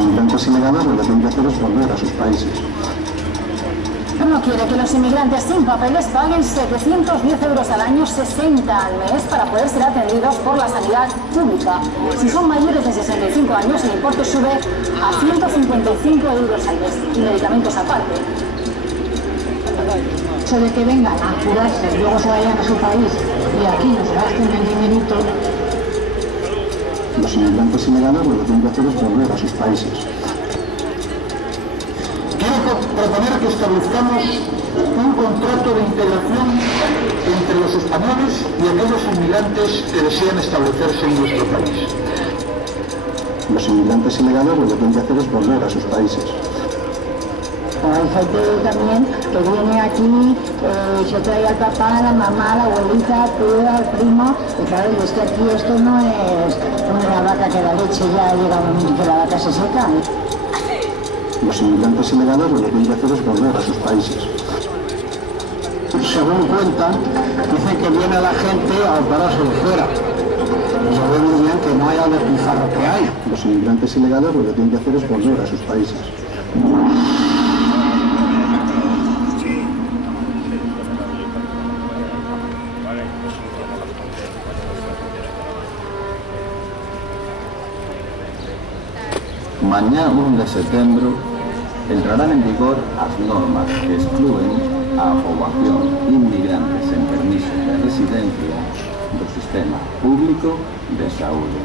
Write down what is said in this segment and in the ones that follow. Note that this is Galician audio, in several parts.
inmigrantes ilegales lo que tienen que hacer es volver a sus países. No quiere que los inmigrantes sin papeles paguen 710 euros al año, 60 al mes, para poder ser atendidos por la sanidad pública. Si son mayores de 65 años, el importe sube a 155 euros al mes y medicamentos aparte. Eso de que vengan a curarse y luego se vayan a su país y aquí nos gasten el dinerito. Los inmigrantes ilegales lo que tienen que hacer es volver a sus países. Quiero proponer que establezcamos un contrato de integración entre los españoles y aquellos inmigrantes que desean establecerse en nuestro país. Los inmigrantes ilegales lo que tienen que hacer es volver a sus países. Hay gente también que viene aquí, se trae al papá, la mamá, la abuelita, el primo, y claro, es que aquí esto no es una vaca que la leche ya llega un momento que la vaca se seca. Los inmigrantes ilegales lo que tienen que hacer es volver a sus países. Según cuentan, dicen que viene la gente a operarse de fuera. Y se ve muy bien que no haya el despilfarro que hay. Los inmigrantes ilegales lo que tienen que hacer es volver a sus países. Mañá 1 de setembro entrarán en vigor as normas que excluen a poboación inmigrantes en permiso de residencia do sistema público de saúde.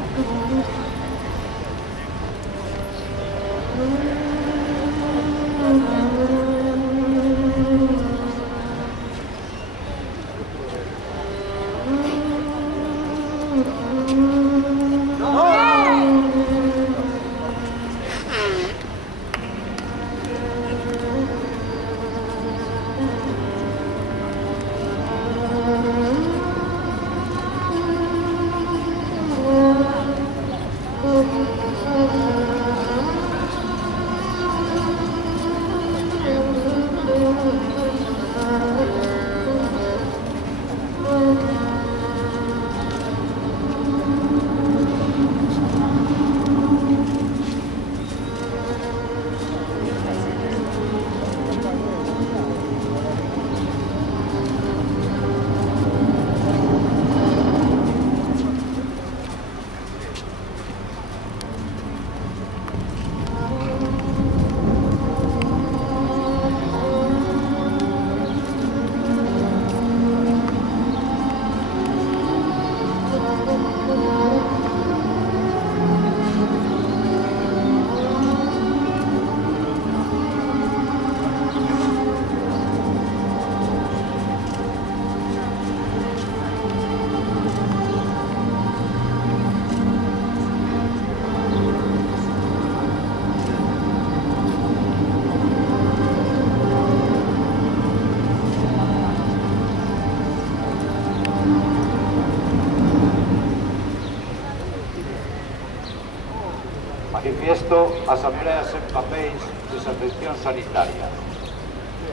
Manifiesto asambleas en papéis desatención sanitaria.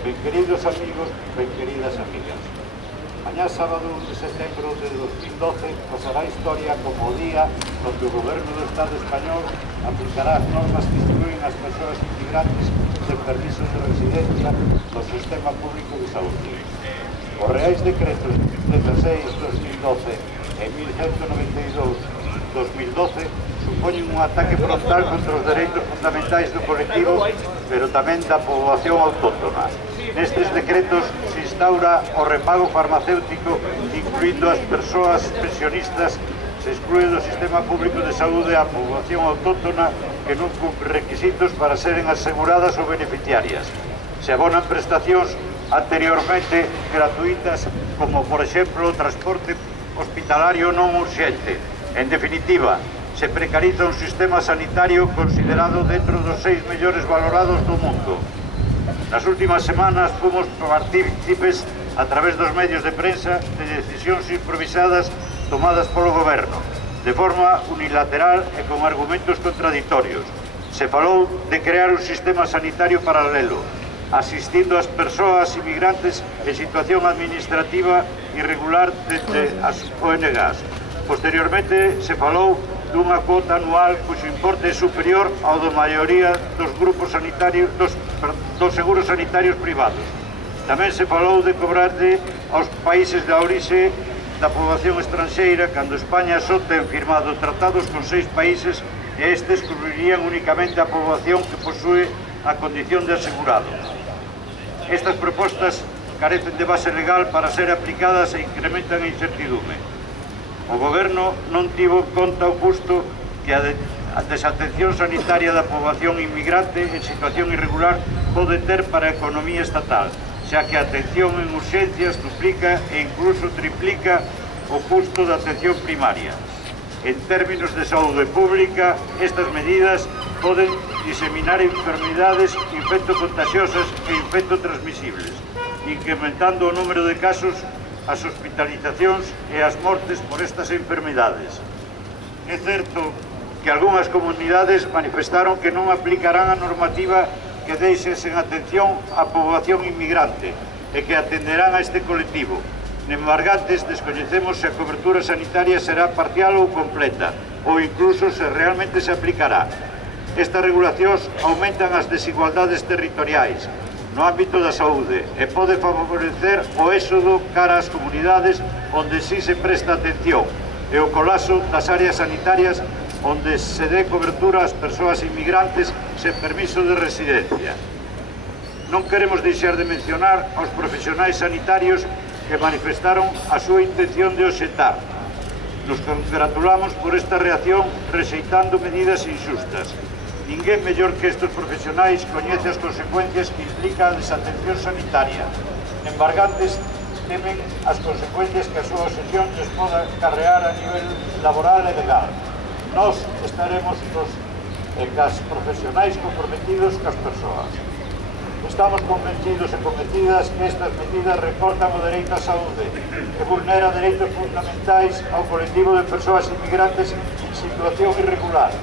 Ben queridos amigos, ben queridas amigas, mañá sábado 1 de setembro de 2012 pasará a historia como o día onde o Goberno do Estado español aplicará as normas que excluen as persoas inmigrantes de permisos de residencia do sistema público de saúde. Os reais decretos 16/2012 e 1192/2012 supoñen un ataque frontal contra os dereitos fundamentais do colectivo, pero tamén da poboación autóctona. Nestes decretos se instaura o repago farmacéutico, incluindo as persoas pensionistas, se exclúe do sistema público de saúde a poboación autóctona que non cumpre requisitos para seren aseguradas ou beneficiarias. Se abonan prestacións anteriormente gratuitas, como, por exemplo, o transporte hospitalario non urxente. En definitiva, se precariza un sistema sanitario considerado dentro dos 6 mellores valorados do mundo. Nas últimas semanas fomos partícipes a través dos medios de prensa de decisións improvisadas tomadas polo goberno, de forma unilateral e con argumentos contradictorios. Se falou de crear un sistema sanitario paralelo, asistindo as persoas inmigrantes en situación administrativa irregular desde as ONGs. Posteriormente se falou dunha cuota anual cuxo importe é superior ao da maioría dos grupos sanitarios dos seguros sanitarios privados. Tamén se falou de cobrarlle aos países de orixe da poboación estranxeira cando España só ten firmado tratados con 6 países e estes cubrirían únicamente a poboación que posúe a condición de asegurado. Estas propostas carecen de base legal para ser aplicadas e incrementan a incertidume. O Goberno non tivo en conta o custo que a desatención sanitaria da poboación inmigrante en situación irregular pode ter para a economía estatal, xa que a atención en urxencias duplica e incluso triplica o custo da atención primaria. En términos de saúde pública, estas medidas poden diseminar enfermidades infectocontagiosas e infectotransmisibles, incrementando o número de casos, as hospitalizacións e as mortes por estas enfermedades. É certo que algunhas comunidades manifestaron que non aplicarán a normativa que deixe sen atención a poboación inmigrante e que atenderán a este colectivo. Nembargantes, descoñecemos se a cobertura sanitaria será parcial ou completa, ou incluso se realmente se aplicará. Estas regulacións aumentan as desigualdades territoriais no ámbito da saúde e pode favorecer o éxodo cara ás comunidades onde sí se presta atención e o colapso das áreas sanitarias onde se dé cobertura ás persoas inmigrantes sen permiso de residencia. Non queremos deixar de mencionar aos profesionais sanitarios que manifestaron a súa intención de obxectar. Nos congratulamos por esta reacción rexeitando medidas injustas. Ninguén mellor que estes profesionais coñece as consecuencias que implica a desatención sanitaria. Embargantes temen as consecuencias que a súa obxección les poda carrear a nivel laboral e legal. Nós estaremos cas profesionais comprometidos cas persoas. Estamos convencidos e convencidas que estas medidas recortan o dereito á saúde e vulneran dereitos fundamentais ao colectivo de persoas inmigrantes en situación irregular.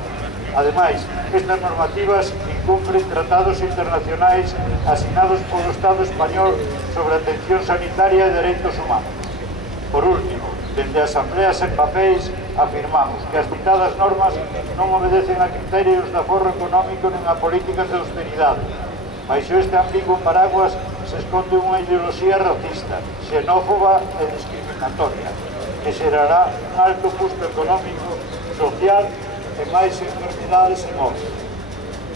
Ademais, estas normativas incumpren tratados internacionais asinados polo Estado español sobre atención sanitaria e dereitos humanos. Por último, dende a Asambleas en Papéis afirmamos que as citadas normas non obedecen a criterios de aforro económico nin a políticas de austeridade. Baixo este ambiguo paraguas se esconde unha ideoloxía racista, xenófoba e discriminatoria, que xerará un alto custo económico, social e máis enfermidades e mortes.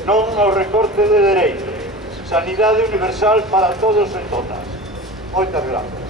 Non ao recorte de dereitos, sanidade universal para todos e todas. Moitas gracias.